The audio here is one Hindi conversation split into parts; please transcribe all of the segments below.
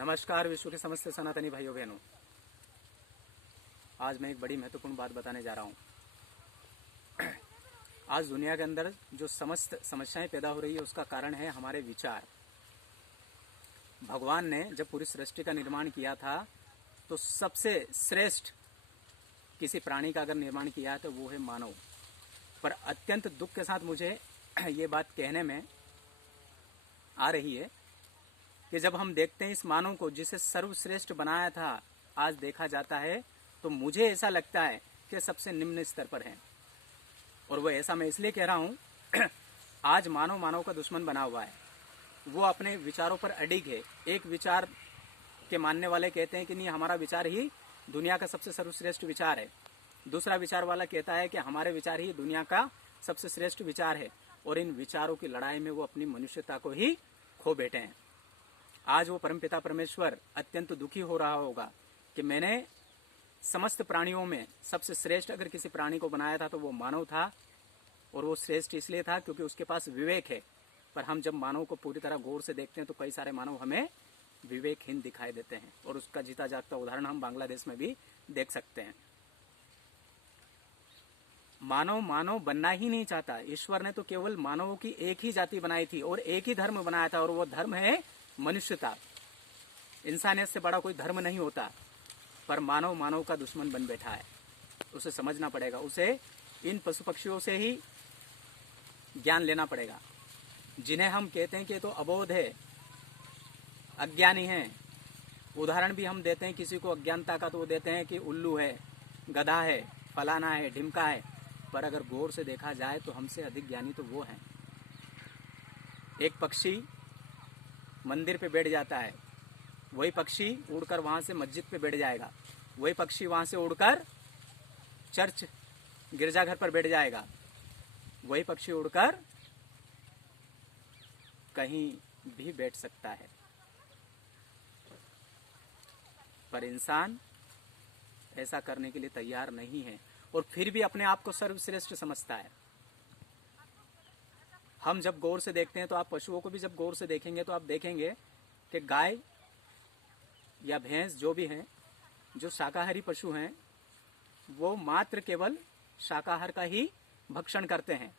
नमस्कार विश्व के समस्त सनातनी भाइयों बहनों। आज मैं एक बड़ी महत्वपूर्ण बात बताने जा रहा हूँ। आज दुनिया के अंदर जो समस्त समस्याएं पैदा हो रही है उसका कारण है हमारे विचार। भगवान ने जब पूरी सृष्टि का निर्माण किया था तो सबसे श्रेष्ठ किसी प्राणी का अगर निर्माण किया है तो वो है मानव। पर अत्यंत दुख के साथ मुझे ये बात कहने में आ रही है कि जब हम देखते हैं इस मानव को जिसे सर्वश्रेष्ठ बनाया था, आज देखा जाता है तो मुझे ऐसा लगता है कि सबसे निम्न स्तर पर है। और वो ऐसा मैं इसलिए कह रहा हूँ आज मानव का दुश्मन बना हुआ है। वो अपने विचारों पर अडिग है। एक विचार के मानने वाले कहते हैं कि नहीं, हमारा विचार ही दुनिया का सबसे सर्वश्रेष्ठ विचार है। दूसरा विचार वाला कहता है कि हमारे विचार ही दुनिया का सबसे श्रेष्ठ विचार है। और इन विचारों की लड़ाई में वो अपनी मनुष्यता को ही खो बैठे हैं। आज वो परमपिता परमेश्वर अत्यंत दुखी हो रहा होगा कि मैंने समस्त प्राणियों में सबसे श्रेष्ठ अगर किसी प्राणी को बनाया था तो वो मानव था। और वो श्रेष्ठ इसलिए था क्योंकि उसके पास विवेक है। पर हम जब मानव को पूरी तरह गौर से देखते हैं तो कई सारे मानव हमें विवेकहीन दिखाई देते हैं। और उसका जीता जागता उदाहरण हम बांग्लादेश में भी देख सकते हैं। मानव बनना ही नहीं चाहता। ईश्वर ने तो केवल मानवों की एक ही जाति बनाई थी और एक ही धर्म बनाया था, और वो धर्म है मनुष्यता। इंसानियत से बड़ा कोई धर्म नहीं होता। पर मानव का दुश्मन बन बैठा है। उसे समझना पड़ेगा। उसे इन पशु पक्षियों से ही ज्ञान लेना पड़ेगा, जिन्हें हम कहते हैं कि तो अबोध है, अज्ञानी है। उदाहरण भी हम देते हैं किसी को अज्ञानता का, तो वो देते हैं कि उल्लू है, गधा है, फलाना है, ढिमका है। पर अगर गौर से देखा जाए तो हमसे अधिक ज्ञानी तो वो हैं। एक पक्षी मंदिर पे बैठ जाता है, वही पक्षी उड़कर वहां से मस्जिद पे बैठ जाएगा। वही पक्षी वहां से उड़कर चर्च गिरजाघर पर बैठ जाएगा। वही पक्षी उड़कर कहीं भी बैठ सकता है। पर इंसान ऐसा करने के लिए तैयार नहीं है और फिर भी अपने आप को सर्वश्रेष्ठ समझता है। हम जब गौर से देखते हैं तो आप पशुओं को भी जब गौर से देखेंगे तो आप देखेंगे कि गाय या भैंस जो भी हैं, जो शाकाहारी पशु हैं, वो मात्र केवल शाकाहार का ही भक्षण करते हैं।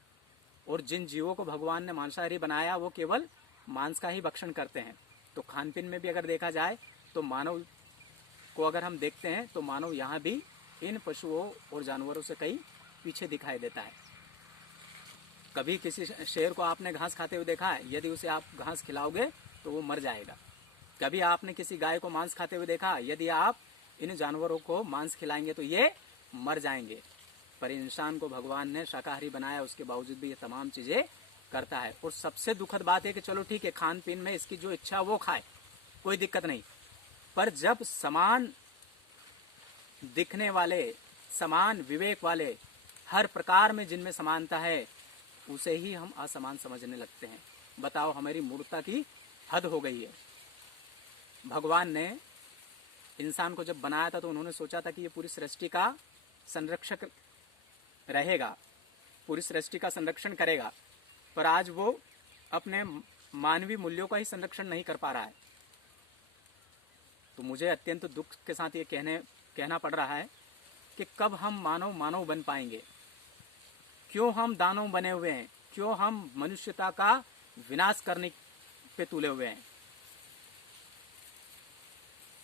और जिन जीवों को भगवान ने मांसाहारी बनाया वो केवल मांस का ही भक्षण करते हैं। तो खान पीन में भी अगर देखा जाए तो मानव को अगर हम देखते हैं तो मानव यहाँ भी इन पशुओं और जानवरों से कहीं पीछे दिखाई देता है। कभी किसी शेर को आपने घास खाते हुए देखा है? यदि उसे आप घास खिलाओगे तो वो मर जाएगा। कभी आपने किसी गाय को मांस खाते हुए देखा? यदि आप इन जानवरों को मांस खिलाएंगे तो ये मर जाएंगे। पर इंसान को भगवान ने शाकाहारी बनाया, उसके बावजूद भी ये तमाम चीजें करता है। और सबसे दुखद बात है कि चलो ठीक है, खान पीन में इसकी जो इच्छा वो खाए, कोई दिक्कत नहीं। पर जब समान दिखने वाले, समान विवेक वाले, हर प्रकार में जिनमें समानता है, उसे ही हम असमान समझने लगते हैं। बताओ, हमारी मूर्खता की हद हो गई है। भगवान ने इंसान को जब बनाया था तो उन्होंने सोचा था कि ये पूरी सृष्टि का संरक्षक रहेगा, पूरी सृष्टि का संरक्षण करेगा। पर आज वो अपने मानवीय मूल्यों का ही संरक्षण नहीं कर पा रहा है। तो मुझे अत्यंत दुख के साथ ये कहना पड़ रहा है कि कब हम मानव बन पाएंगे। क्यों हम दानव बने हुए हैं? क्यों हम मनुष्यता का विनाश करने पे तुले हुए हैं?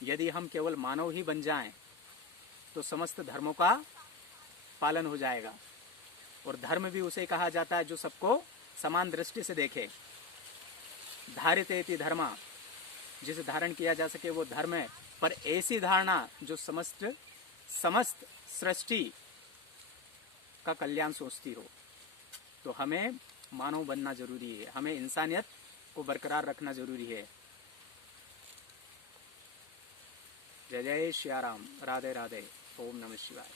यदि हम केवल मानव ही बन जाएं तो समस्त धर्मों का पालन हो जाएगा। और धर्म भी उसे कहा जाता है जो सबको समान दृष्टि से देखे। धारितेति धर्मा, जिसे धारण किया जा सके वो धर्म है। पर ऐसी धारणा जो समस्त सृष्टि का कल्याण सोचती हो। तो हमें मानव बनना जरूरी है, हमें इंसानियत को बरकरार रखना जरूरी है। जय जय श्री राम। राधे राधे। ओम नमः शिवाय।